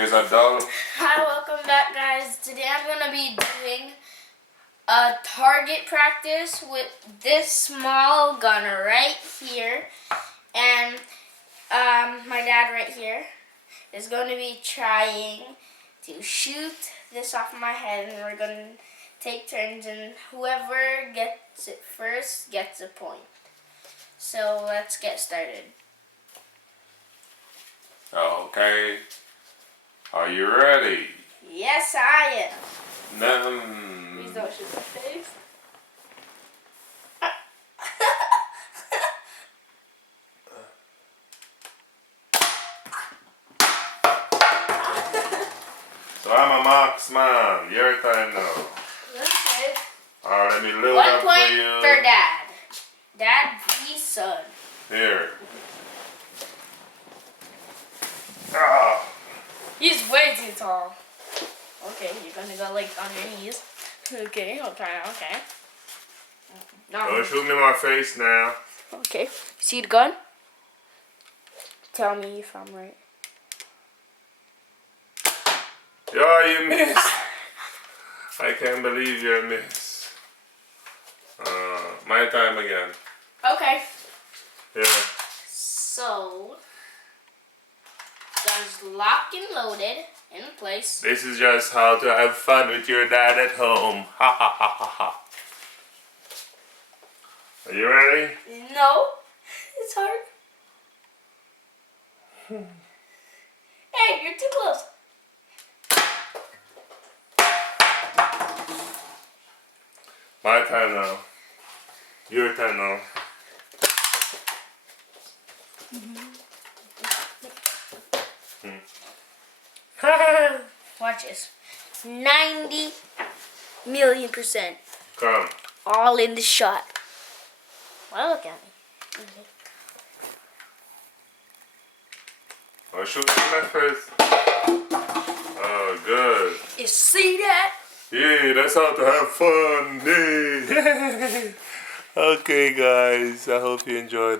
is a doll. Hi, welcome back, guys. Today I'm gonna be doing a target practice with this small gun right here, and my dad right here is going to be trying to shoot this off my head, and we're gonna take turns, and whoever gets it first gets a point. So let's get started. Okay. Are you ready? Yes, I am. Please don't shoot my face. So I'm a marksman. Your time now. Okay. Alright, let me load 1 up point for you. for Dad. Dad v. Son. Here. Ah. He's way too tall. Okay, you're gonna go like on your knees. Okay, I'll try it. Okay. Don't shoot me in my face now. Okay. See the gun? Tell me if I'm right. Yeah, you missed. I can't believe you missed. My time again. Okay. Yeah. So, gun's locked and loaded in place. This is just how to have fun with your dad at home. Ha ha ha ha ha. Are you ready? No, it's hard. Hey, you're too close. My time now. Your turn now. Watch this. 90 million%. Come. All in the shot. Well, look at me. I'll shoot you in my face. Oh, good. You see that? Yeah, that's how to have fun. Yeah. Okay, guys. I hope you enjoyed